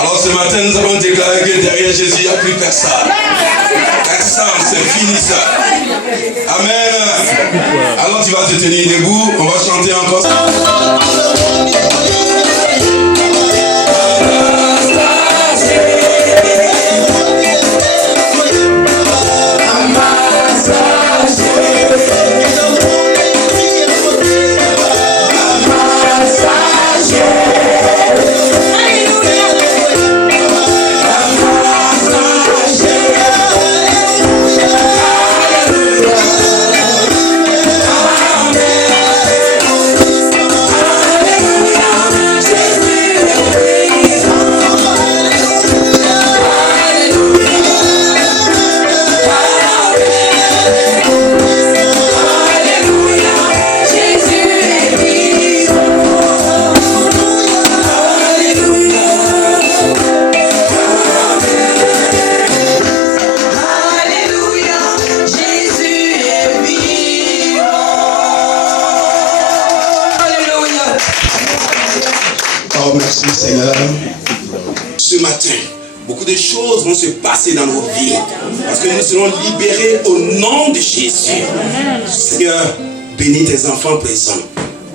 Alors ce matin, nous avons déclaré que derrière Jésus, il n'y a plus personne. Personne, c'est fini ça. Amen. Alors tu vas te tenir debout, on va chanter encore. Merci Seigneur. Ce matin, beaucoup de choses vont se passer dans nos vies. Parce que nous serons libérés au nom de Jésus. Seigneur, bénis tes enfants présents.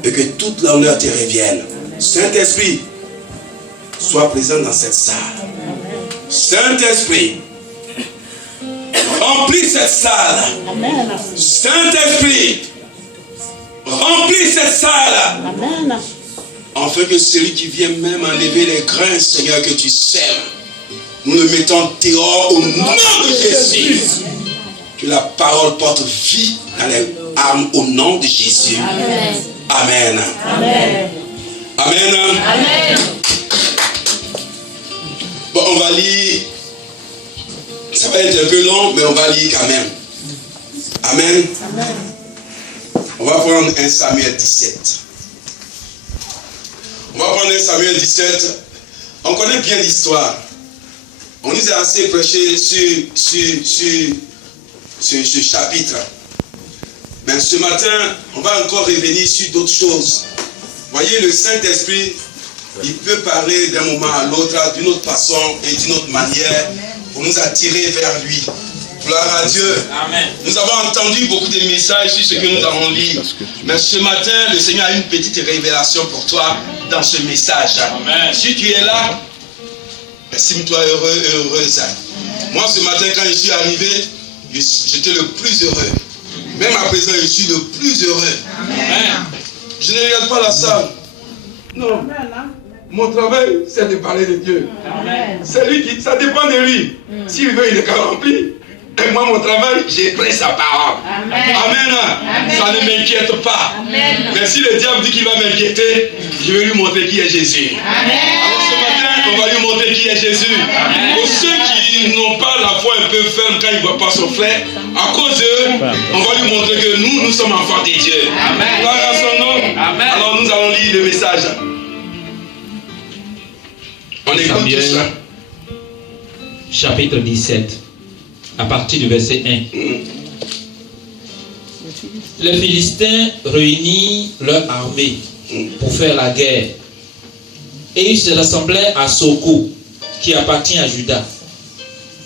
Et que toute l'honneur te revienne. Saint-Esprit, sois présent dans cette salle. Saint-Esprit, remplis cette salle. Saint-Esprit, remplis cette salle. Amen. Afin que celui qui vient même enlever les grains, Seigneur, que tu sèmes, nous le mettons dehors au nom de Jésus. Que la parole porte vie dans les âmes au nom de Jésus. Amen. Amen. Amen. Amen. Amen. Bon, on va lire. Ça va être un peu long, mais on va lire quand même. Amen. Amen. On va prendre 1 Samuel 17. On va prendre 1 Samuel 17. On connaît bien l'histoire. On nous a assez prêché sur ce chapitre. Mais ce matin, on va encore revenir sur d'autres choses. Voyez, le Saint-Esprit, il peut parler d'un moment à l'autre, d'une autre façon et d'une autre manière pour nous attirer vers lui. Gloire à Dieu. Amen. Nous avons entendu beaucoup de messages sur ce que nous avons lu. Mais ce matin, le Seigneur a une petite révélation pour toi dans ce message. Amen. Si tu es là, estime-toi heureux et heureuse. Moi, ce matin, quand je suis arrivé, j'étais le plus heureux. Même à présent, je suis le plus heureux. Amen. Je ne regarde pas la salle. Non. Mon travail, c'est de parler de Dieu. Amen. C'est lui qui, ça dépend de lui. S'il veut, il est qu'à remplir. Et moi, mon travail, j'ai pris sa parole. Amen. Amen. Ça ne m'inquiète pas. Amen. Mais si le diable dit qu'il va m'inquiéter, je vais lui montrer qui est Jésus. Amen. Alors ce matin, on va lui montrer qui est Jésus. Amen. Pour ceux qui n'ont pas la foi un peu ferme quand ils ne voient pas son frère, à cause d'eux, on va lui montrer que nous sommes enfants de Dieu. Amen. Gloire à son nom. Amen. Alors nous allons lire le message. On écoute tout Samuel, ça. chapitre 17, à partir du verset 1. les Philistins réunissent leur armée pour faire la guerre. Et ils se rassemblaient à Soko, qui appartient à Juda.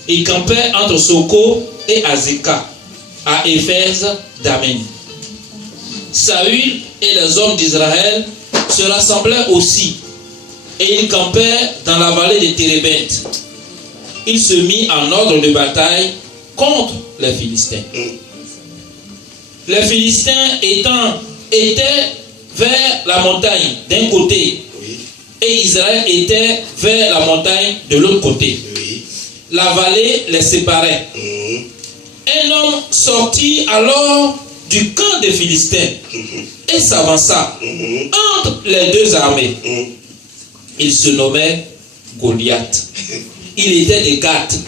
Ils campaient entre Soko et Azeka, à Éphèse d'Amen. Saül et les hommes d'Israël se rassemblaient aussi, et ils campaient dans la vallée de Térébenthe. Ils se mirent en ordre de bataille contre les Philistins. Les Philistins étaient vers la montagne d'un côté, et Israël était vers la montagne de l'autre côté. La vallée les séparait. Un homme sortit alors du camp des Philistins et s'avança entre les deux armées. Il se nommait Goliath. Il était de Gath.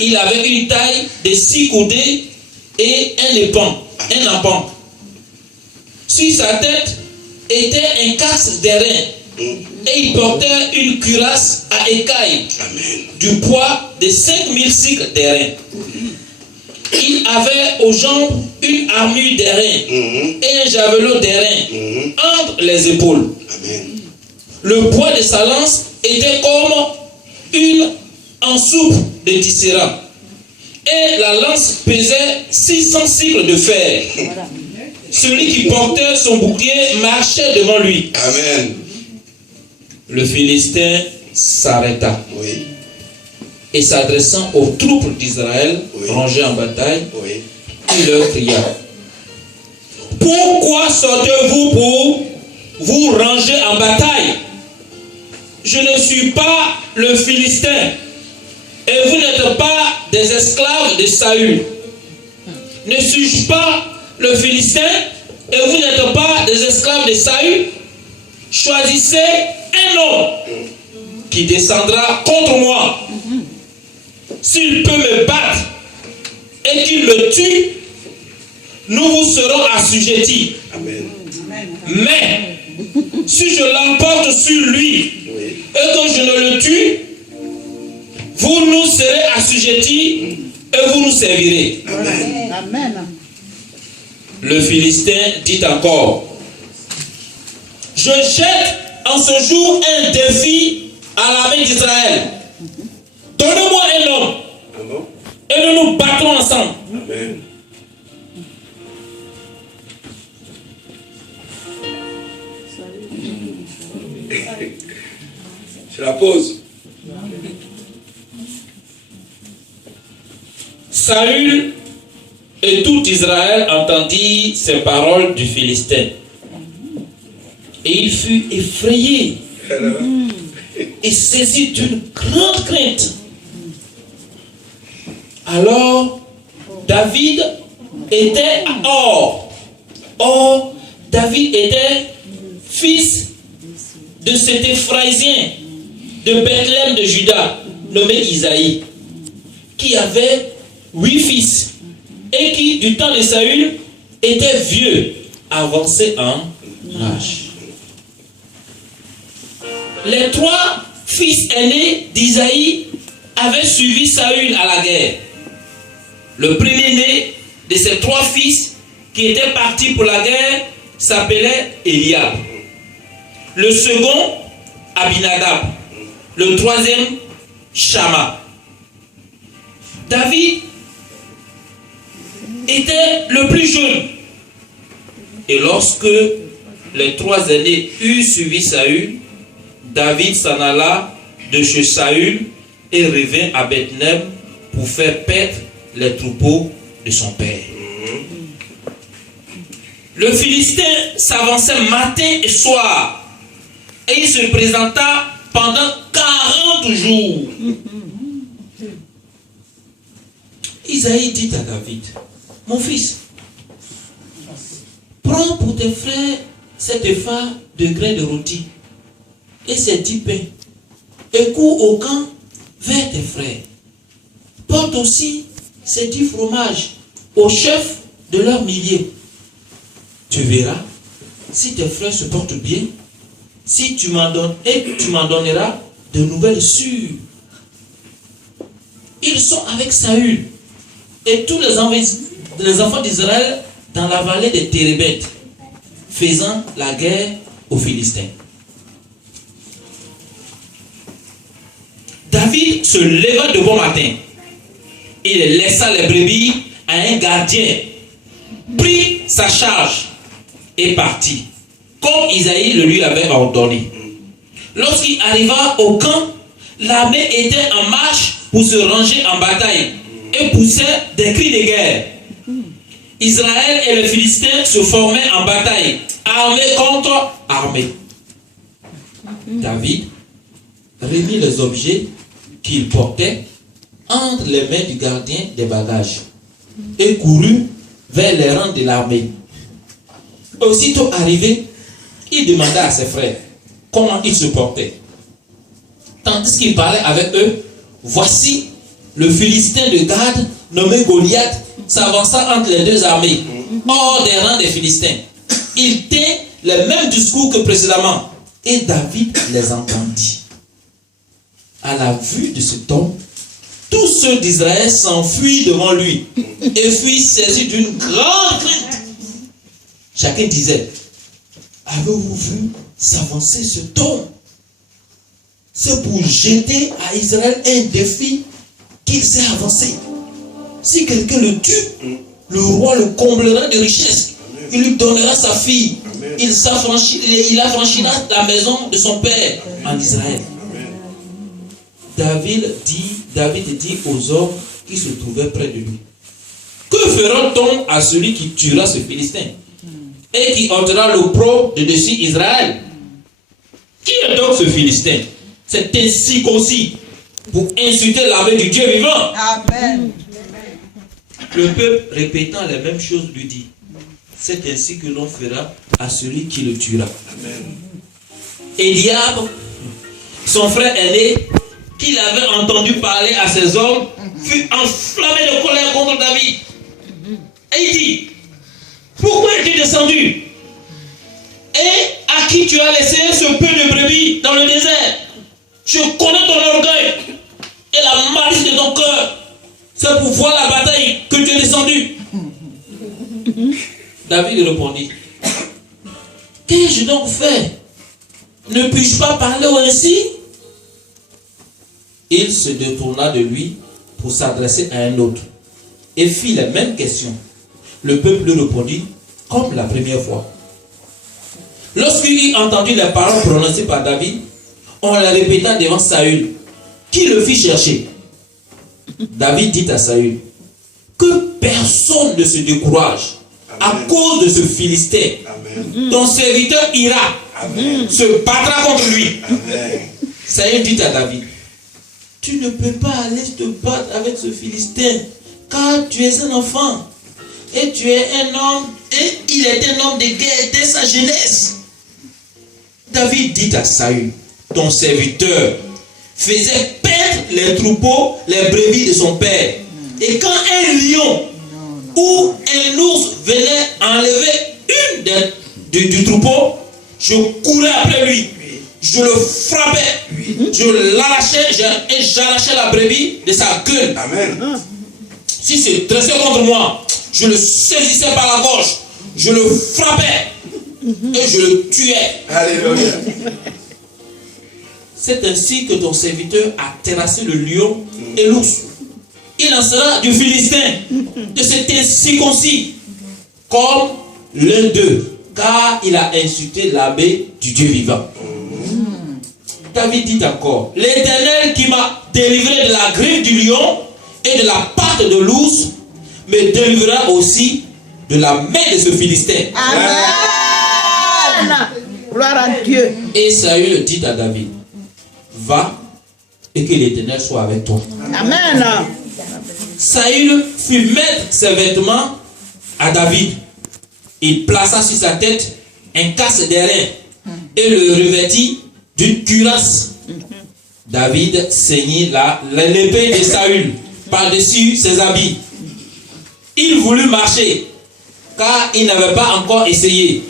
Il avait une taille de 6 coudées et un empan. Sur sa tête était un casque d'airain. Et il portait une cuirasse à écailles du poids de 5000 cycles d'airain. Il avait aux jambes une armure d'airain et un javelot d'airain entre les épaules. Le poids de sa lance était comme une ensoupe de tisserand. Et la lance pesait 600 cycles de fer. Celui qui portait son bouclier marchait devant lui. Amen. Le Philistin s'arrêta et s'adressant aux troupes d'Israël rangées en bataille, il leur cria: pourquoi sortez-vous pour vous ranger en bataille? Je ne suis pas le Philistin et vous n'êtes pas des esclaves de Saül. Ne suis-je pas le Philistin et vous n'êtes pas des esclaves de Saül? Choisissez un homme qui descendra contre moi. S'il peut me battre et qu'il me tue, nous vous serons assujettis. Amen. Mais si je l'emporte sur lui et que je ne le tue, vous nous serez assujettis et vous nous servirez. Amen. Amen. Le Philistin dit encore: je jette en ce jour un défi à l'armée d'Israël. Donnez-moi un homme et nous nous battons ensemble. Amen. Je la pose. Saül et tout Israël entendit ces paroles du Philistin. Et il fut effrayé et saisi d'une grande crainte. Alors, David était à Or. Or, David était fils de cet Éphraïsien de Bethléem de Juda, nommé Isaïe, qui avait 8 fils et qui, du temps de Saül, était vieux, avancé en âge. Les 3 fils aînés d'Isaïe avaient suivi Saül à la guerre. Le premier-né de ces 3 fils qui étaient partis pour la guerre s'appelait Eliab. Le second, Abinadab. Le troisième, Shama. David était le plus jeune. Et lorsque les 3 aînés eurent suivi Saül, David s'en alla de chez Saül et revint à Bethléem pour faire paître les troupeaux de son père. Le Philistin s'avançait matin et soir et il se présenta pendant 40 jours. Isaïe dit à David: mon fils, prends pour tes frères cet épha de grains de rôti et ces 10 pains, et cours au camp vers tes frères. Porte aussi ces 10 fromages au chef de leur millier. Tu verras si tes frères se portent bien, si tu m'en donnes, et tu m'en donneras de nouvelles sûres. Ils sont avec Saül, et tous les enfants d'Israël dans la vallée des Térébètes, faisant la guerre aux Philistins. David se leva de bon matin. Il laissa les brebis à un gardien, prit sa charge et partit, comme Isaïe le lui avait ordonné. Lorsqu'il arriva au camp, l'armée était en marche pour se ranger en bataille et poussait des cris de guerre. Israël et les Philistins se formaient en bataille, armée contre armée. David remit les objets qu'il portait entre les mains du gardien des bagages et courut vers les rangs de l'armée. Aussitôt arrivé, il demanda à ses frères comment ils se portaient. Tandis qu'il parlait avec eux, voici le Philistin de Gad, nommé Goliath, s'avança entre les deux armées, hors des rangs des Philistins. Il tint les mêmes discours que précédemment, et David les entendit. À la vue de cet homme, tous ceux d'Israël s'enfuirent devant lui et furent saisis d'une grande crainte. Chacun disait, avez-vous vu s'avancer cet homme? C'est pour jeter à Israël un défi qu'il s'est avancé. Si quelqu'un le tue, le roi le comblera de richesses. Il lui donnera sa fille. Il affranchira la maison de son père en Israël. David dit aux hommes qui se trouvaient près de lui, que fera-t-on à celui qui tuera ce Philistin et qui ôtera l'opprobre de dessus Israël? Qui est donc ce Philistin? C'est ainsi qu'aussi pour insulter l'armée du Dieu vivant. Amen. Le peuple, répétant les mêmes choses, lui dit, c'est ainsi que l'on fera à celui qui le tuera. Amen. Eliab, son frère aîné, qu'il avait entendu parler à ses hommes, fut enflammé de colère contre David. Et il dit, pourquoi es-tu descendu? Et à qui tu as laissé ce peu de brebis dans le désert? Je connais ton orgueil et la malice de ton cœur. C'est pour voir la bataille que tu es descendu. David répondit, qu'ai-je donc fait? Ne puis-je pas parler ainsi? Il se détourna de lui pour s'adresser à un autre et fit les mêmes questions. Le peuple lui répondit comme la première fois. Lorsqu'il entendit les paroles prononcées par David, on les répéta devant Saül, qui le fit chercher. David dit à Saül, que personne ne se décourage à cause de ce Philistin. Amen. Ton serviteur ira, Amen, se battra contre lui. Amen. Saül dit à David, tu ne peux pas aller te battre avec ce Philistin, car tu es un enfant, et tu es un homme, et il est un homme de guerre dès sa jeunesse. David dit à Saül, ton serviteur faisait perdre les troupeaux, les brebis de son père. Et quand un lion ou un ours venait enlever une du troupeau, je courais après lui. Je le frappais, je l'arrachais et j'arrachais la brebis de sa queue. Amen. Si c'est dressé contre moi, je le saisissais par la gorge, je le frappais et je le tuais. Alléluia. C'est ainsi que ton serviteur a terrassé le lion et l'ours. Il en sera du Philistin, de cet incirconcis, comme l'un d'eux, car il a insulté l'armée du Dieu vivant. David dit encore, l'Éternel qui m'a délivré de la griffe du lion et de la patte de l'ours, me délivrera aussi de la main de ce Philistin. Amen. Gloire à Dieu. Et Saül dit à David, va et que l'Éternel soit avec toi. Amen. Saül fit mettre ses vêtements à David. Il plaça sur sa tête un casque d'airain et le revêtit d'une cuirasse. David ceignit l'épée de Saül par-dessus ses habits. Il voulut marcher, car il n'avait pas encore essayé.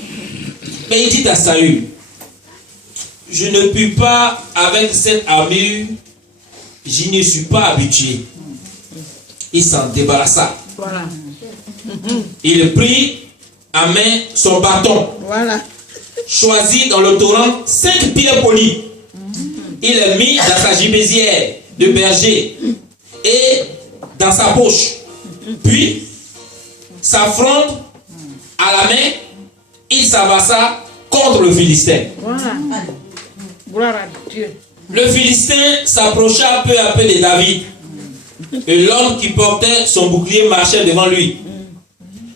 Mais il dit à Saül, je ne puis pas avec cette armure, je ne suis pas habitué. Il s'en débarrassa. Voilà. Il prit amène son bâton, Voilà. choisi dans le torrent 5 pierres polies. Il les mit dans sa gibésière de berger et dans sa poche. Puis, sa fronde à la main, il s'avança contre le Philistin. Voilà. Gloire à Dieu. Le Philistin s'approcha peu à peu de David. Et l'homme qui portait son bouclier marchait devant lui.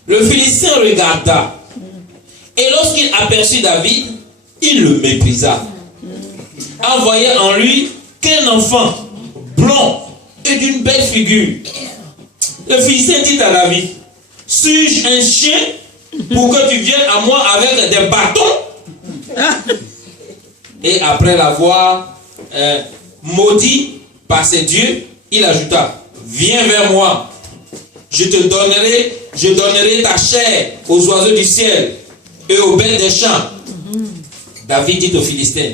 Le Philistin regarda. Et lorsqu'il aperçut David, il le méprisa. En voyant en lui qu'un enfant blond et d'une belle figure. Le Philistin dit à David, suis-je un chien pour que tu viennes à moi avec des bâtons? Et après l'avoir maudit par ses dieux, il ajouta, viens vers moi, je donnerai ta chair aux oiseaux du ciel et aux bêtes des champs. David dit aux Philistins,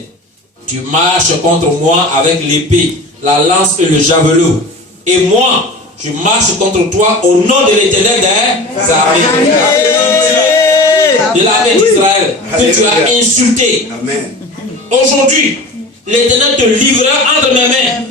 tu marches contre moi avec l'épée, la lance et le javelot, et moi je marche contre toi au nom de l'Éternel des armées, de l'armée d'Israël, que tu as insulté. Amen. Aujourd'hui, l'Éternel te livrera entre mes mains.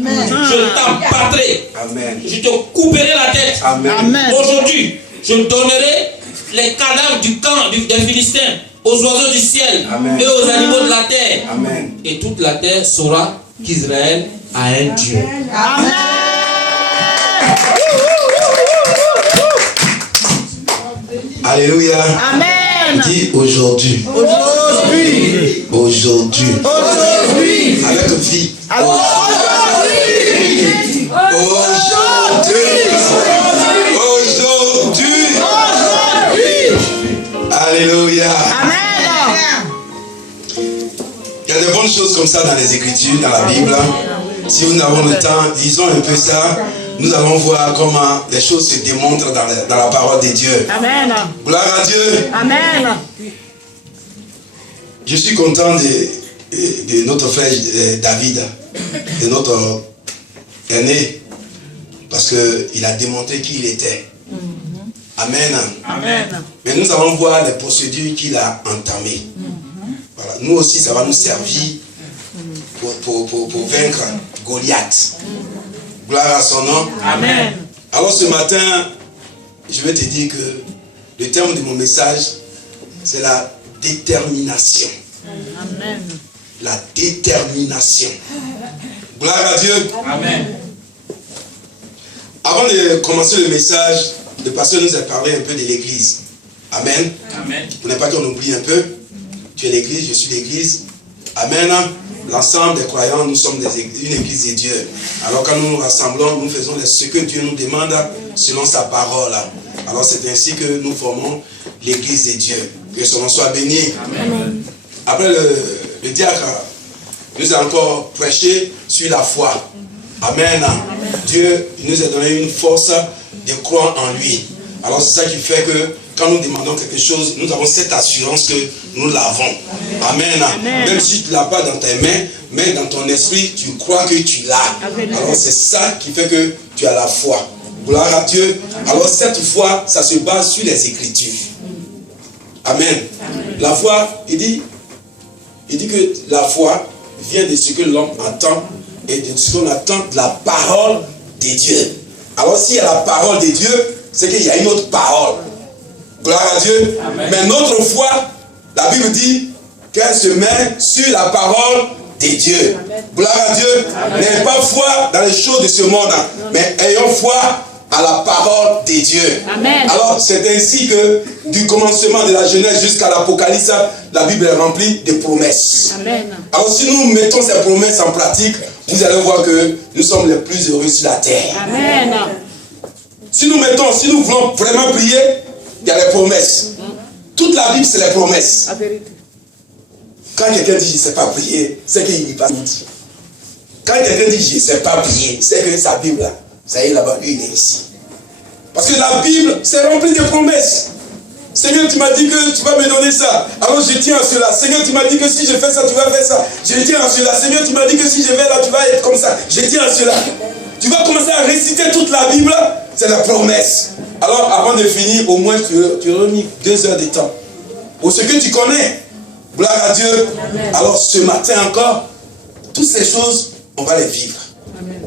Je t'abattrai. Amen. Je te couperai la tête. Amen. Aujourd'hui, je donnerai les cadavres du camp des Philistins aux oiseaux du ciel. Amen. Et aux animaux de la terre. Amen. Et toute la terre saura qu'Israël a un Dieu. Amen. Alléluia. Amen. Dis aujourd'hui. Aujourd'hui. Aujourd'hui. Aujourd'hui. Avec vie. Aujourd'hui. Aujourd'hui. Alléluia. Amen. Il y a de bonnes choses comme ça dans les Écritures, dans la Bible. Si nous avons le temps, disons un peu ça. Nous allons voir comment les choses se démontrent dans la parole de Dieu. Amen. Gloire à Dieu. Amen. Je suis content de notre frère David, de notre aîné, parce qu'il a démontré qui il était. Amen. Amen. Mais nous allons voir les procédures qu'il a entamées. Voilà. Nous aussi, ça va nous servir pour vaincre Goliath. Gloire à son nom. Amen. Alors ce matin, je vais te dire que le terme de mon message, c'est la détermination. Amen. La détermination. Gloire à Dieu. Amen. Avant de commencer le message, le pasteur nous a parlé un peu de l'église. Amen. Amen. Pour ne pas qu'on oublie un peu, tu es l'église, je suis l'église. Amen. L'ensemble des croyants, nous sommes une église de Dieu. Alors quand nous nous rassemblons, nous faisons ce que Dieu nous demande selon sa parole. Alors c'est ainsi que nous formons l'église de Dieu. Que son nom soit béni. Amen. Après le diacre nous a encore prêché sur la foi. Amen. Dieu nous a donné une force de croire en lui. Alors c'est ça qui fait que quand nous demandons quelque chose, nous avons cette assurance que nous l'avons. Amen. Même si tu ne l'as pas dans tes mains, mais dans ton esprit, tu crois que tu l'as. Alors c'est ça qui fait que tu as la foi. Gloire à Dieu. Alors cette foi, ça se base sur les Écritures. Amen. La foi, il dit que la foi vient de ce que l'homme attend et de ce qu'on attend de la parole de Dieu. Alors s'il y a la parole de Dieu, c'est qu'il y a une autre parole. Gloire à Dieu. Amen. Mais notre foi, la Bible dit qu'elle se met sur la parole de Dieu. Amen. Gloire à Dieu. N'ayez pas foi dans les choses de ce monde, mais ayons foi à la parole de Dieu. Amen. Alors c'est ainsi que du commencement de la Genèse jusqu'à l'Apocalypse, la Bible est remplie de promesses. Amen. Alors si nous mettons ces promesses en pratique, vous allez voir que nous sommes les plus heureux sur la terre. Amen. Si nous voulons vraiment prier, il y a les promesses. Toute la Bible, c'est les promesses. La vérité. Quand quelqu'un dit je ne sais pas prier, c'est qu'il n'y pas. Quand quelqu'un dit je ne sais pas prier, c'est que sa Bible, là, ça y est là-bas, lui, il est ici. Parce que la Bible, c'est rempli de promesses. Seigneur, tu m'as dit que tu vas me donner ça. Alors je tiens à cela. Seigneur, tu m'as dit que si je fais ça, tu vas faire ça. Je tiens à cela. Seigneur, tu m'as dit que si je vais là, tu vas être comme ça. Je tiens à cela. Tu vas commencer à réciter toute la Bible. C'est la promesse. Alors, avant de finir, au moins, tu auras mis 2 heures de temps. pour ce que tu connais. Gloire à Dieu. Amen. Alors ce matin encore, toutes ces choses, on va les vivre. Amen.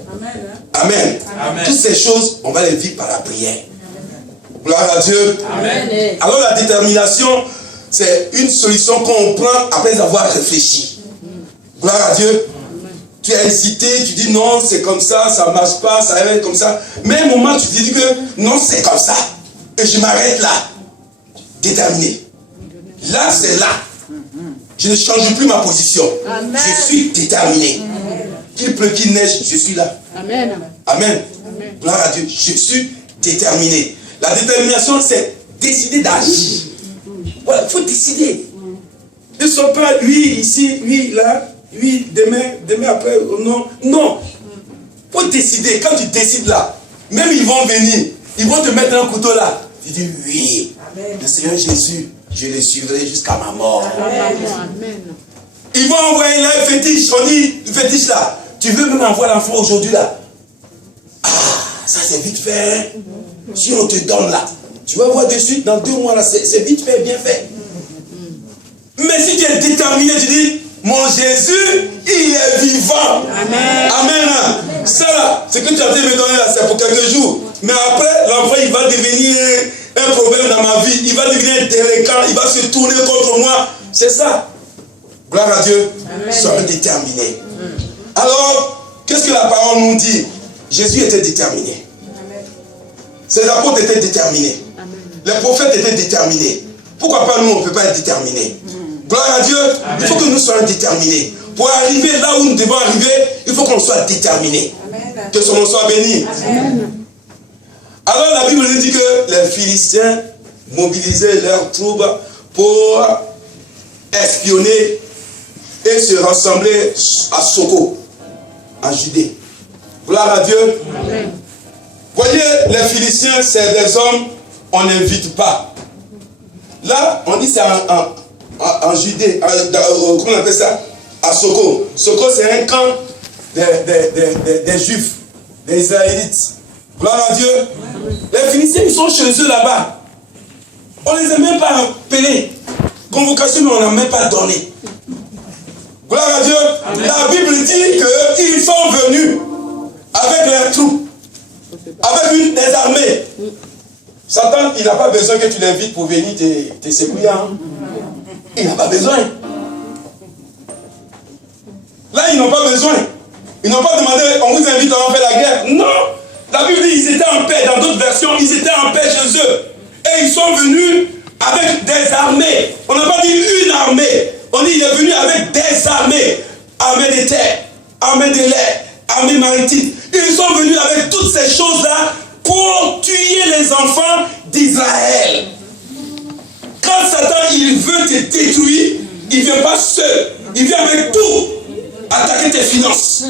Amen. Amen. Toutes ces choses, on va les vivre par la prière. Amen. Gloire à Dieu. Amen. Alors la détermination, c'est une solution qu'on prend après avoir réfléchi. Gloire à Dieu. Amen. Tu as hésité, tu dis non, c'est comme ça ne marche pas, ça va être comme ça. Mais à un moment, tu te dis que non, c'est comme ça. Et je m'arrête là. Déterminé. Là, c'est là. Je ne change plus ma position. Amen. Je suis déterminé. Qu'il pleuve, qu'il neige, je suis là. Amen. Amen. Amen. Gloire à Dieu. Je suis déterminé. La détermination, c'est décider d'agir. Voilà, il faut décider. Ne sois pas lui ici, lui là, lui demain après, non. Non. Il faut décider. Quand tu décides là, même ils vont venir, ils vont te mettre un couteau là. Tu dis oui. Amen. Le Seigneur Jésus, je le suivrai jusqu'à ma mort. Amen. Ils vont envoyer là un fétiche. On dit, le fétiche là. Tu veux même envoyer l'enfant aujourd'hui là. Ah, ça c'est vite fait. Si on te donne là, tu vas voir de suite, dans 2 mois là, c'est vite fait, bien fait. Mais si tu es déterminé, tu dis, mon Jésus, il est vivant. Amen. Amen. Ça là, ce que tu as dit me donner là, c'est pour quelques jours. Mais après, l'enfant, il va devenir un problème dans ma vie. Il va devenir un délinquant. Il va se tourner contre moi. C'est ça. Gloire à Dieu. Sois déterminé. Alors, qu'est-ce que la parole nous dit? Jésus était déterminé. Amen. Ses apôtres étaient déterminés. Amen. Les prophètes étaient déterminés. Pourquoi pas nous, on ne peut pas être déterminés? Gloire à Dieu. Amen. Il faut que nous soyons déterminés. Pour arriver là où nous devons arriver, il faut qu'on soit déterminés. Amen. Que son nom soit béni. Amen. Alors la Bible nous dit que les Philistins mobilisaient leurs troupes pour espionner et se rassembler à Soko, en Judée. Gloire à Dieu. Amen. Voyez, les Philistins, c'est des hommes, on n'invite pas. Là, on dit c'est en Judée, comment on appelle ça? À Soko. Soko, c'est un camp des Juifs, des Israélites. Gloire à Dieu. Amen. Les Philistins, ils sont chez eux là-bas. On ne les a même pas appelés. Convocation, mais on n'a même pas donné. Gloire à Dieu. Amen. La Bible dit qu'ils sont venus avec leurs troupes, avec des armées. Satan, il n'a pas besoin que tu l'invites pour venir te secouer. Hein? Il n'a pas besoin. Là, ils n'ont pas besoin. Ils n'ont pas demandé, on vous invite, on va faire la guerre. Non. La Bible dit qu'ils étaient en paix. Dans d'autres versions, ils étaient en paix chez eux. Et ils sont venus avec des armées. On n'a pas dit une armée. On dit qu'il est venu avec des armées. Armée de terre, armée de l'air, armée maritime. Ils sont venus avec toutes ces choses-là pour tuer les enfants d'Israël. Quand Satan, il veut te détruire, il ne vient pas seul. Il vient avec tout. Attaquer tes finances,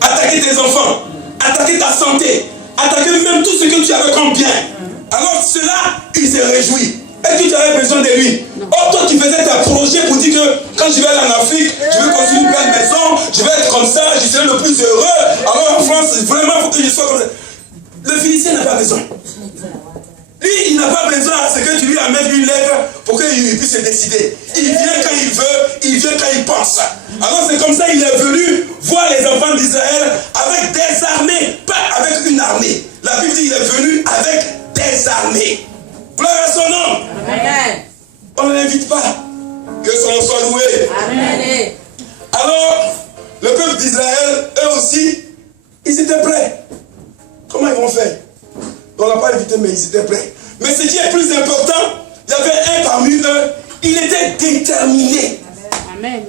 attaquer tes enfants, attaquer ta santé, attaquer même tout ce que tu avais comme bien. Alors cela, il se réjouit. Est-ce que tu avais besoin de lui? Oh, toi, tu faisais tes projets pour dire que quand je vais aller en Afrique, je vais construire une belle maison, je vais être comme ça, je serai le plus heureux. Alors en France, vraiment, il faut que je sois comme ça. Le Philistin n'a pas besoin. Lui, il n'a pas besoin à ce que tu lui amènes une lettre pour qu'il puisse se décider. Il vient quand il veut, il vient quand il pense. Alors c'est comme ça qu'il est venu voir les enfants d'Israël avec des armées, pas avec une armée. La Bible dit qu'il est venu avec des armées. Gloire à son nom. Amen. On ne l'invite pas. Que son nom soit loué. Amen. Alors, le peuple d'Israël, eux aussi, ils étaient prêts. Comment ils vont faire? On n'a pas invité, mais ils étaient prêts. Mais ce qui est plus important, il y avait un parmi eux, il était déterminé. Amen.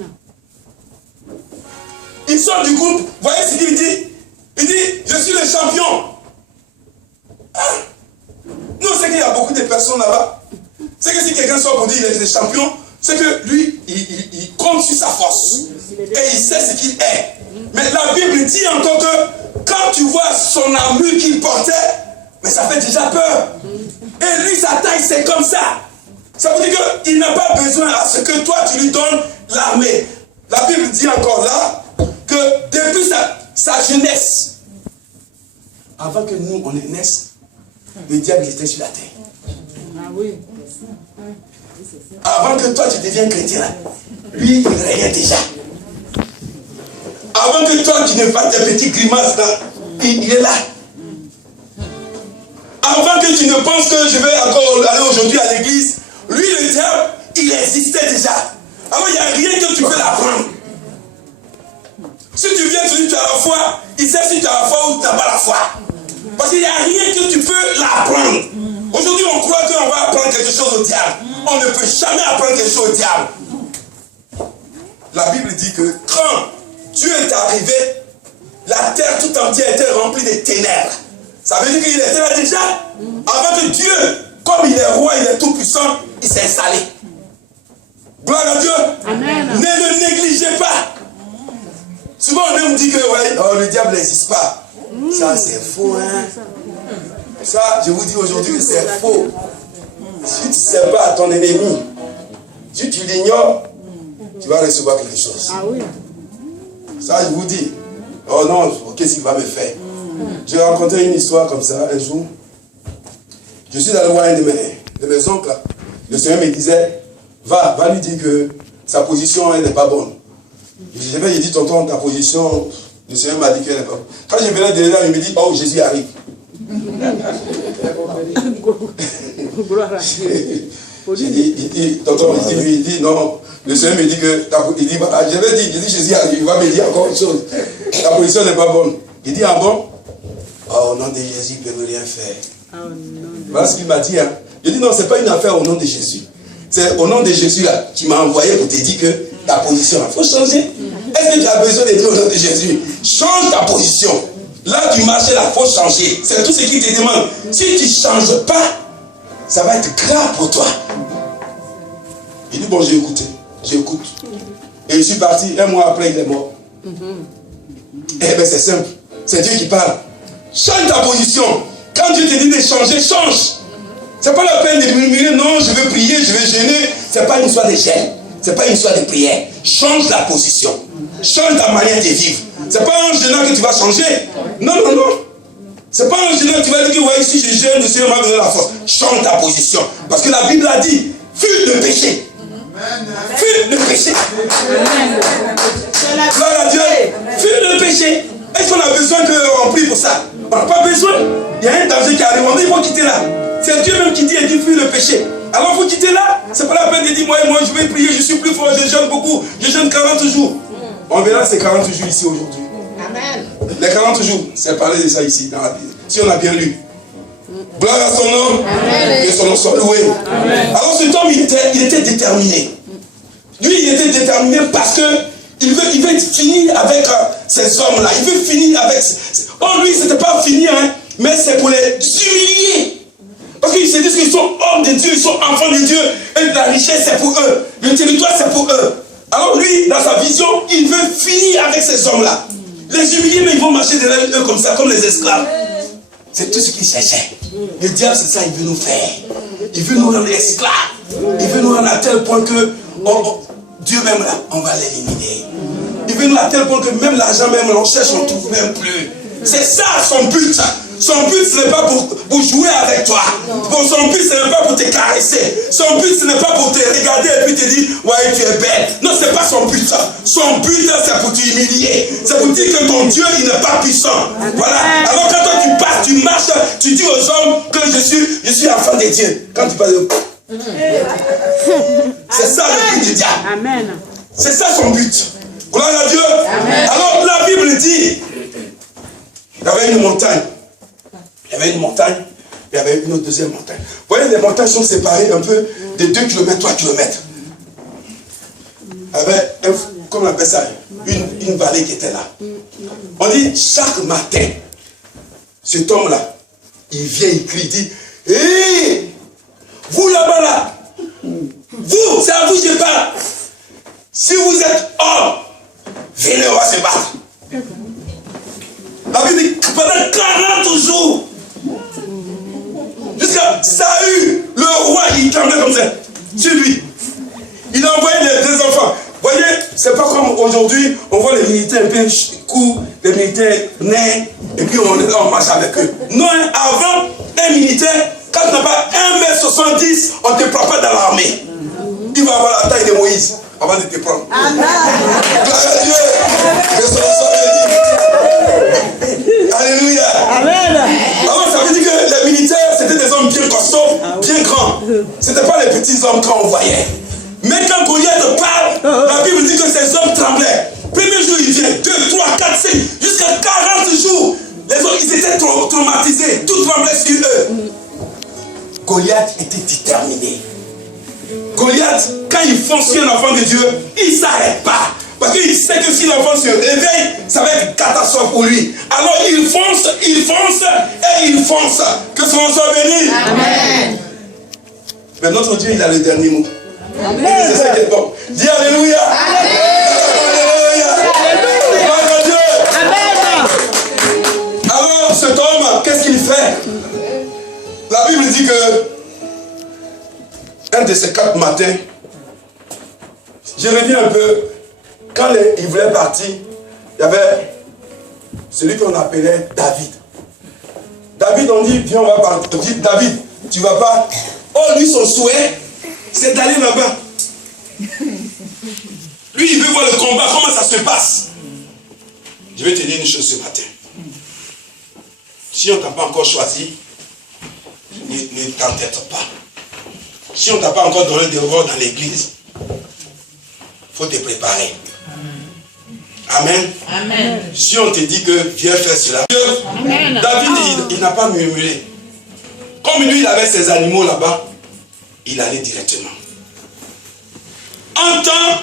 Il sort du groupe, voyez ce qu'il dit? Il dit, je suis le champion. Ah. Nous, c'est qu'il y a beaucoup de personnes là-bas. C'est que si quelqu'un sort pour dire qu'il est le champion, c'est que lui, il compte sur sa force. Et il sait ce qu'il est. Mais la Bible dit encore que quand tu vois son armure qu'il portait, mais ça fait déjà peur. Et lui, sa taille, c'est comme ça. Ça veut dire qu'il n'a pas besoin à ce que toi, tu lui donnes l'armée. La Bible dit encore là que depuis sa jeunesse, avant que nous, on naisse, le diable était sur la terre. Ah oui. Avant que toi tu deviennes chrétien, lui il régnait déjà. Avant que toi tu ne fasses des petites grimaces, là, il est là. Avant que tu ne penses que je vais encore aller aujourd'hui à l'église, lui le diable, il existait déjà. Alors il n'y a rien que tu peux l'apprendre. Si tu viens, tu dis tu as la foi, il sait si tu as la foi ou tu n'as pas la foi. Parce qu'il n'y a rien que tu peux l'apprendre. Aujourd'hui, on croit qu'on va apprendre quelque chose au diable. On ne peut jamais apprendre quelque chose au diable. La Bible dit que quand Dieu est arrivé, la terre tout entière était remplie de ténèbres. Ça veut dire qu'il était là déjà. Avant que Dieu, comme il est roi, il est tout puissant, il s'est installé. Gloire à Dieu. Amen. Ne le négligez pas. Souvent on aime dire que ouais, oh, le diable n'existe pas. Ça c'est faux, hein. Ça, je vous dis aujourd'hui que c'est faux. Si tu ne sais pas à ton ennemi, si tu l'ignores, tu vas recevoir quelque chose. Ah oui. Ça, je vous dis. Oh non, qu'est-ce qu'il va me faire? J'ai rencontré une histoire comme ça un jour. Je suis allé voir un de mes oncles. Le Seigneur me disait, va lui dire que sa position elle n'est pas bonne. J'ai dit, tonton, ta position, le Seigneur m'a dit qu'elle n'est pas bonne. Quand je venais de là, il me dit, oh, Jésus arrive. Il dit, tonton, il dit, non, le Seigneur me dit que, il dit, voilà, je vais dire, Jésus arrive, il va me dire encore une chose. Ta position n'est pas bonne. Il dit, ah bon? Oh, au nom de Jésus, il ne peut rien faire. Voilà ce qu'il m'a dit. Hein. Je dis, non, ce n'est pas une affaire au nom de Jésus. C'est au nom de Jésus là, qui m'a envoyé pour te dire que ta position, il faut changer. Est-ce que tu as besoin de dire au nom de Jésus? Change ta position. Là, tu marches là, il faut changer. C'est tout ce qu'il te demande. Si tu ne changes pas, ça va être grave pour toi. Il dit, bon, j'ai écouté. J'écoute. Et je suis parti. Un mois après, il est mort. Eh bien, c'est simple. C'est Dieu qui parle. Change ta position. Quand Dieu te dit de changer, change. Ce n'est pas la peine de murmurer, non, je veux prier, je veux jeûner. Ce n'est pas une histoire de jeûne. Ce n'est pas une histoire de prière. Change la position. Change ta manière de vivre. Ce n'est pas en jeûnant que tu vas changer. Non, non, non. Ce n'est pas en jeûnant que tu vas dire que ouais, si je jeûne, le Seigneur m'a donné la force. Change ta position. Parce que la Bible a dit, fuis le péché. Fuis le péché. Gloire à Dieu. Fuis le péché. Est-ce qu'on a besoin qu'on prie pour ça? On n'a pas besoin. Il y a un danger qui arrive. On dit, il faut quitter là. C'est Dieu même qui dit, et dit, fuis le péché. Alors il faut quitter là. C'est pas la peine de dire, moi je vais prier, je suis plus fort, je jeûne beaucoup. Je jeûne 40 jours. On verra ces 40 jours ici aujourd'hui. Amen. Les 40 jours, c'est parler de ça ici dans la Bible. Si on a bien lu. Gloire à son nom. Amen. Que son nom soit loué. Amen. Alors cet homme, il était déterminé. Lui, il était déterminé parce que il veut finir avec ces hommes-là. Il veut finir avec... Oh, lui, c'était pas fini, hein, mais c'est pour les humilier. Parce qu'ils se disent qu'ils sont hommes de Dieu, ils sont enfants de Dieu. Et la richesse, c'est pour eux. Le territoire, c'est pour eux. Alors lui, dans sa vision, il veut finir avec ces hommes-là. Les humilier, mais ils vont marcher derrière eux comme ça, comme les esclaves. C'est tout ce qu'il cherchait. Le diable, c'est ça, il veut nous faire. Il veut nous rendre esclaves. Il veut nous rendre à tel point que Dieu même là, on va l'éliminer. Il veut nous à tel point que même l'argent même, on cherche, on ne trouve même plus. C'est ça son but. Son but, ce n'est pas pour jouer avec toi. Son but, ce n'est pas pour te caresser. Son but, ce n'est pas pour te regarder et puis te dire, ouais, tu es belle. Non, ce n'est pas son but. Son but, c'est pour t'humilier. C'est pour dire que ton Dieu, il n'est pas puissant. Voilà. Alors quand toi, tu passes, tu marches, tu dis aux hommes que je suis enfant de Dieu. Quand tu parles de... C'est ça le but du diable. Amen. C'est ça son but. Gloire à Dieu. Amen. Alors la Bible dit, il y avait une montagne. Il y avait une montagne, il y avait une deuxième montagne. Vous voyez, les montagnes sont séparées un peu de 2 km, 3 km. Il y avait, comment on appelle ça, une vallée qui était là. On dit, chaque matin, cet homme-là, il vient, il crie, il dit, hé, vous là-bas là, vous, c'est à vous que je parle. Si vous êtes homme, venez, on va se battre. La Bible dit, pendant 40 jours, jusqu'à Saül, le roi, il tremblait comme ça, sur lui. Il a envoyé des enfants. Vous voyez, c'est pas comme aujourd'hui, on voit les militaires un peu courts, les militaires nains, et puis on marche avec eux. Non, avant, un militaire, Quand tu n'as pas 1m70, on ne te prend pas dans l'armée. Il va avoir la taille de Moïse avant de te prendre. Amen. Gloire à Dieu. Que son nom soit béni. Alléluia. Amen. Alors ça veut dire que les militaires, c'était des hommes bien costauds, bien grands. Ce n'étaient pas les petits hommes qu'on voyait. Mais quand Goliath parle, la Bible dit que ces hommes tremblaient. Premier jour, il vient, 2, 3, 4, 5, jusqu'à 40 jours. Les autres, ils étaient traumatisés. Tout tremblait sur eux. Goliath était déterminé. Goliath, quand il fonce sur un enfant de Dieu, il ne s'arrête pas. Parce qu'il sait que si l'enfant se réveille, ça va être catastrophe pour lui. Alors il fonce et il fonce. Que son nom soit béni. Amen. Mais notre Dieu, il a le dernier mot. Amen. C'est ça qui est bon. Dis Alléluia. Alléluia. Gloire à Dieu. Amen. Alors cet homme, qu'est-ce qu'il fait? La Bible dit que un de ces 4 matins, je reviens un peu, quand il voulait partir, il y avait celui qu'on appelait David. David, on dit, viens, on va partir. On dit, David, tu vas pas. Oh, lui, son souhait, c'est d'aller là-bas. Lui, il veut voir le combat, comment ça se passe. Je vais te dire une chose ce matin. Si on ne t'a pas encore choisi, ne t'entête pas. Si on ne t'a pas encore donné des rôles dans l'église, il faut te préparer. Amen. Amen. Si on te dit que viens faire cela. Amen. David, il n'a pas murmuré. Comme lui, il avait ses animaux là-bas, il allait directement. En temps,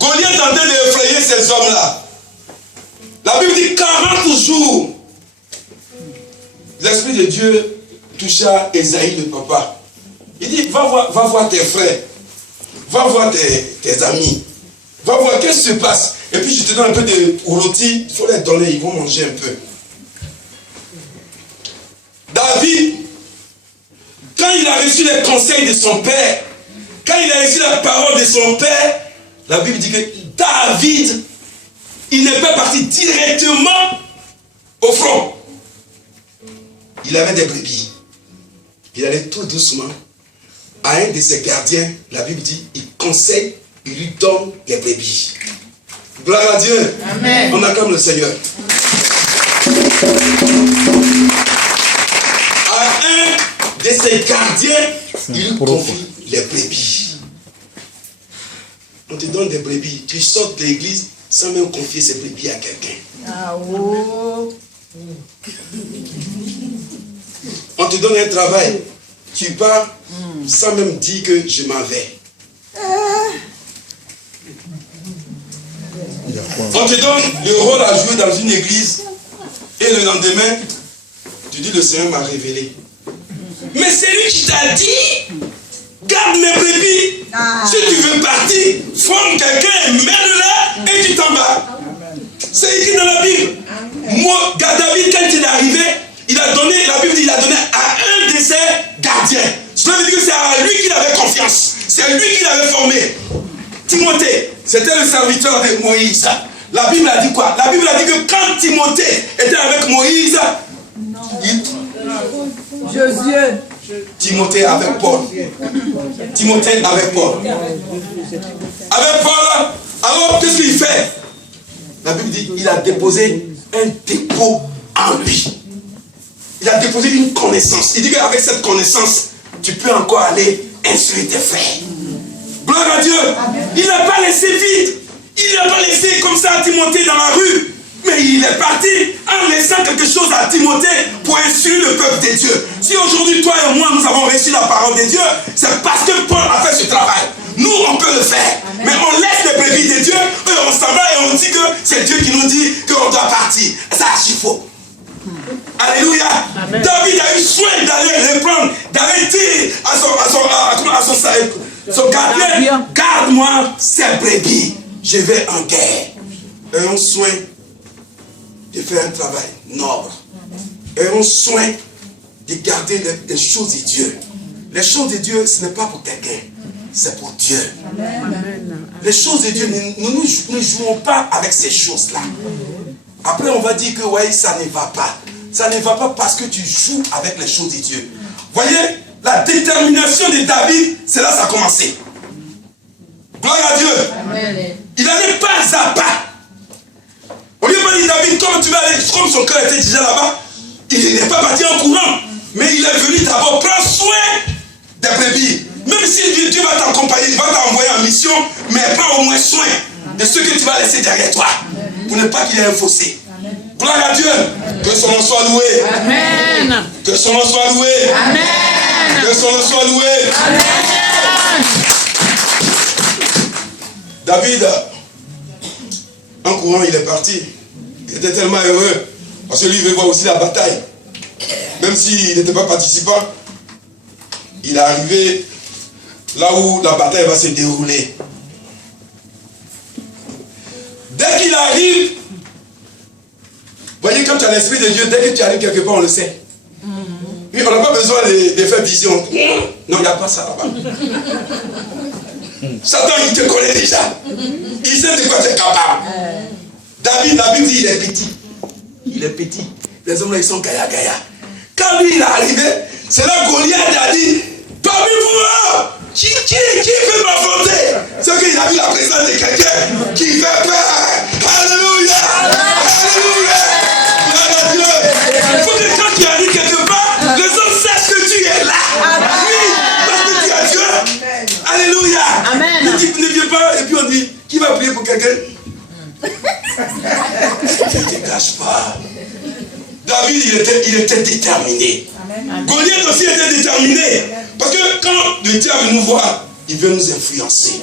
Goliath tentait d'effrayer ces hommes-là. La Bible dit 40 jours. L'Esprit de Dieu toucha Esaïe, le papa. Il dit, va voir tes frères, va voir tes amis, va voir qu'est-ce qui se passe. Et puis je te donne un peu de rôti, il faut les donner, ils vont manger un peu. David, quand il a reçu les conseils de son père, quand il a reçu la parole de son père, la Bible dit que David, il n'est pas parti directement au front. Il avait des brebis. Il allait tout doucement. À un de ses gardiens, la Bible dit, il conseille, il lui donne les brebis. Gloire à Dieu. Amen. On acclame le Seigneur. À un de ses gardiens, il lui confie les brebis. On te donne des brebis. Tu sors de l'église sans même confier ces brebis à quelqu'un. Ah, oh. On te donne un travail. Tu pars sans même dire que je m'en vais. On te donne le rôle à jouer dans une église et le lendemain, tu dis le Seigneur m'a révélé. Mais c'est lui qui t'a dit, garde mes brebis. Si tu veux partir, forme quelqu'un et mets-le là et tu t'en vas. C'est écrit dans la Bible. Moi, David, quand il est arrivé, il a donné, la Bible dit, il a donné à un de ses gardiens. Cela veut dire que c'est à lui qu'il avait confiance. C'est lui qui l'avait formé. Timothée, c'était le serviteur de Moïse. La Bible a dit quoi? La Bible a dit que quand Timothée était avec Moïse, Timothée avec Paul. Timothée avec Paul. Avec Paul, alors qu'est-ce qu'il fait? La Bible dit il a déposé un dépôt en lui. Il a déposé une connaissance. Il dit qu'avec cette connaissance, tu peux encore aller instruire tes frères. Gloire à Dieu. Il n'a pas laissé vide. Il n'a pas laissé comme ça Timothée dans la rue. Mais il est parti en laissant quelque chose à Timothée pour instruire le peuple de Dieu. Si aujourd'hui, toi et moi, nous avons reçu la parole de Dieu, c'est parce que Paul a fait ce travail. Nous, on peut le faire. Mais on laisse les brebis de Dieu, et on s'en va et on dit que c'est Dieu qui nous dit qu'on doit partir. C'est archi faux. Alléluia. Amen. David a eu soin d'aller les prendre, d'aller dire à son gardien, garde-moi ces brebis, je vais en guerre. Ayons soin de faire un travail noble. Ayons soin de garder les choses de Dieu. Les choses de Dieu, ce n'est pas pour quelqu'un, c'est pour Dieu. Amen. Les choses de Dieu, nous ne jouons pas avec ces choses-là. Après, on va dire que ouais, ça ne va pas. Ça ne va pas parce que tu joues avec les choses de Dieu. Voyez, la détermination de David, c'est là que ça a commencé. Gloire à Dieu. Amen. Il allait pas à pas. On lui a pas dit, David, comme tu vas aller, comme son cœur était déjà là-bas, il n'est pas parti en courant. Mais il est venu d'abord prendre soin des brebis. Même si Dieu va t'accompagner, il va t'envoyer en mission, mais prends au moins soin de ceux que tu vas laisser derrière toi. Pour ne pas qu'il y ait un fossé. Gloire à Dieu. Que son nom soit loué. Amen. Que son nom soit loué. Amen. Que son nom soit loué. Amen. David, en courant, il est parti. Il était tellement heureux. Parce que lui, il veut voir aussi la bataille. Même s'il n'était pas participant, il est arrivé là où la bataille va se dérouler. Dès qu'il arrive, voyez, quand tu as l'Esprit de Dieu, dès que tu arrives quelque part, on le sait. Oui, on n'a pas besoin de faire vision. Non, il n'y a pas ça là-bas. Satan, il te connaît déjà. Il sait de quoi tu es capable. David, la Bible dit, il est petit. Il est petit. Les hommes là, ils sont gaïa. Quand lui, il est arrivé, c'est là que Goliath a dit, parmi vous, qui peut m'affronter? C'est qu'il a vu la présence de quelqu'un qui fait peur. Alléluia. Alléluia. Gloire à Dieu. Il faut que quand tu arrives quelque part, les hommes sachent que tu es là. Oui, parce que tu es Dieu. Alléluia. Amen. Ne viens pas, et puis on dit, qui va prier pour quelqu'un? Ne te cache pas. David, il était déterminé. Amen. Goliath aussi était déterminé. Parce que quand le diable nous voit, il veut nous influencer.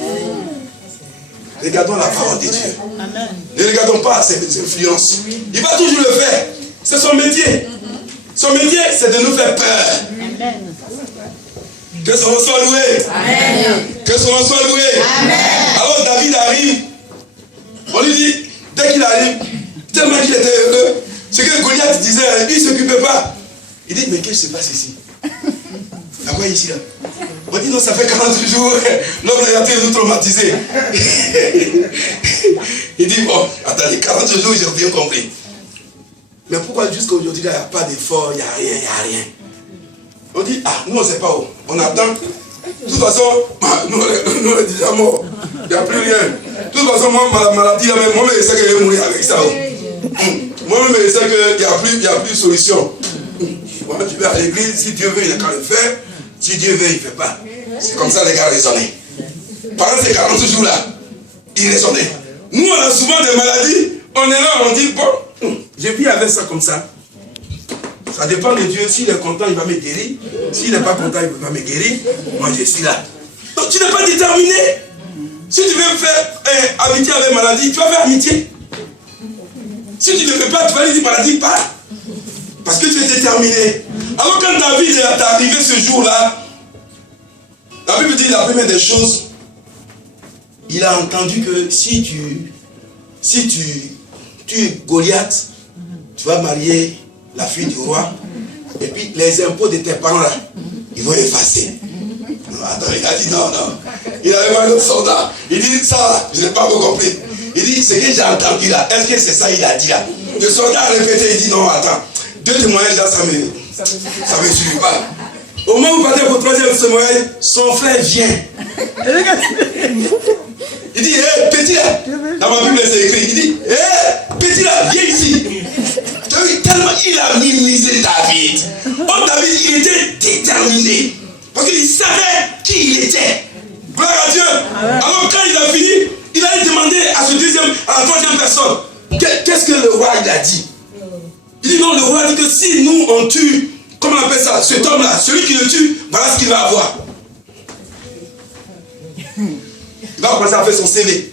Regardons la parole de Dieu. Amen. Ne regardons pas ses influences. Il va toujours le faire. C'est son métier. Son métier, c'est de nous faire peur. Amen. Que son nom soit loué. Amen. Que son nom soit loué. Amen. Alors David arrive. On lui dit, dès qu'il arrive, tellement qu'il était heureux, ce que Goliath disait, il ne s'occupait pas. Il dit, mais qu'est-ce qui se passe ici? À quoi ici là? On dit, non, ça fait 40 jours, l'homme a été nous traumatisé. Il dit, bon, attendez, 40 jours, j'ai bien compris. Mais pourquoi jusqu'à aujourd'hui, il n'y a pas d'effort, il n'y a rien. On dit, ah, nous on ne sait pas où. On attend. De toute façon, nous on est déjà morts. Il n'y a plus rien. De toute façon, moi, ma maladie, moi-même, je sais que je vais mourir avec ça. Moi-même, je sais qu'il n'y a plus de solution. Moi, tu vais à l'église, si Dieu veut, il n'a qu'à le faire. Si Dieu veut, il ne fait pas. C'est comme ça les gars raisonnaient. Pendant ces 40 jours-là, ils raisonnaient. Nous, on a souvent des maladies. On est là, on dit, bon, j'ai vis avec ça comme ça. Ça dépend de Dieu. S'il est content, il va me guérir. S'il n'est pas content, il ne peut pas me guérir. Moi, je suis là. Donc, tu n'es pas déterminé. Si tu veux faire amitié avec maladie, tu vas faire amitié. Si tu ne fais pas, tu vas lui dire maladie, pas. Parce que tu es déterminé. Alors, quand David est arrivé ce jour-là, la Bible dit la première des choses, il a entendu que si tu es Goliath, tu vas marier la fille du roi, et puis les impôts de tes parents là, ils vont effacer. Non, attends, il a dit non. Il avait voir un autre soldat. Il dit ça, je n'ai pas encore compris. Il dit ce que j'ai entendu là, est-ce que c'est ça il a dit là? Le soldat a répété, il dit non, attends, 2 témoignages là, ça me suffit pas. Au moment où vous partez pour le 3e témoignage, son frère vient. Il dit, hé, petit là, dans ma Bible c'est écrit, il dit, hé, petit là, viens ici. Tu as vu, tellement il a minimisé David. Oh, David, il était déterminé. Parce qu'il savait qui il était. Gloire à Dieu. Alors quand il a fini, il allait demander à la 3e personne, qu'est-ce que le roi il a dit? Il dit non, le roi dit que si nous on tue, comment on appelle ça, cet homme-là, celui qui le tue, voilà ce qu'il va avoir. Il va commencer à faire son CV.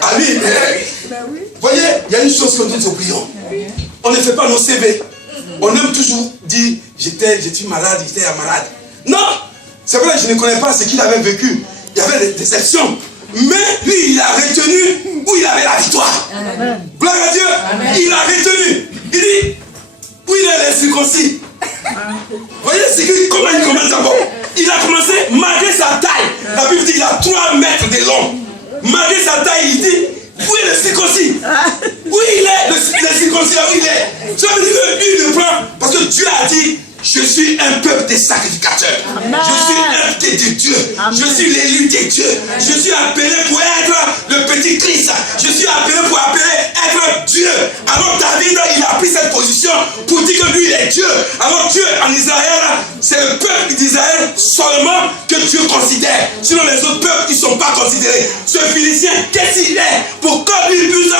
Ah lui, vous voyez, il y a une chose que nous oublions. On ne fait pas nos CV. On aime toujours dire, je suis malade, j'étais malade. Non, c'est vrai, je ne connais pas ce qu'il avait vécu. Il y avait des déceptions. Mais lui, il a retenu où il avait la victoire. Amen. Gloire à Dieu. Amen. Il a retenu. Il dit, où il est les circoncis. Vous voyez comment il commence d'abord? Il a commencé malgré sa taille. La Bible dit qu'il a 3 mètres de long. Malgré sa taille, il dit, où est le circoncis? Où il est le circoncis là où il est? Ça veut dire que lui, il le prend parce que Dieu a dit, je suis des sacrificateurs. Amen. Je suis un de Dieu. Amen. Je suis l'élu de Dieu. Je suis appelé pour être le petit Christ. Je suis appelé pour être Dieu. Alors David, il a pris cette position pour dire que lui, il est Dieu. Alors Dieu, en Israël, c'est le peuple d'Israël seulement que Dieu considère. Sinon les autres peuples, ils ne sont pas considérés. Ce Philistin, qu'est-ce qu'il est pour que lui puisse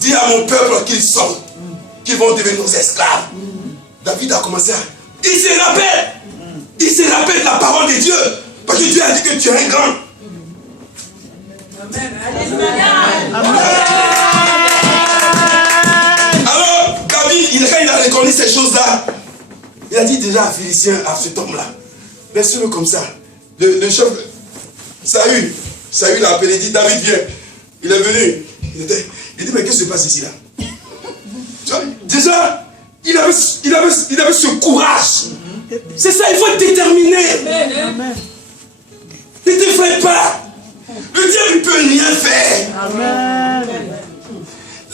dire à mon peuple qu'ils sont, qu'ils vont devenir nos esclaves. David a commencé à... Il se rappelle de la parole de Dieu. Parce que Dieu a dit que tu es un grand. Alors, David, quand il a reconnu ces choses-là, il a dit déjà à Philistin, à cet homme-là, laisse-le comme ça. Le chef, Saül l'a appelé, il dit, David, viens. Il est venu. Il dit, mais qu'est-ce qui se passe ici là? Tu vois, déjà, il avait ce courage. C'est ça, il faut être déterminé. Ne t'effraie pas. Le diable ne peut rien faire. Amen.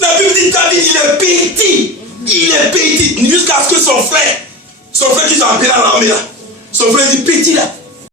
La Bible dit David, il est petit. Il est petit. Jusqu'à ce que son frère qui s'est appelé à l'armée là, son frère dit petit là.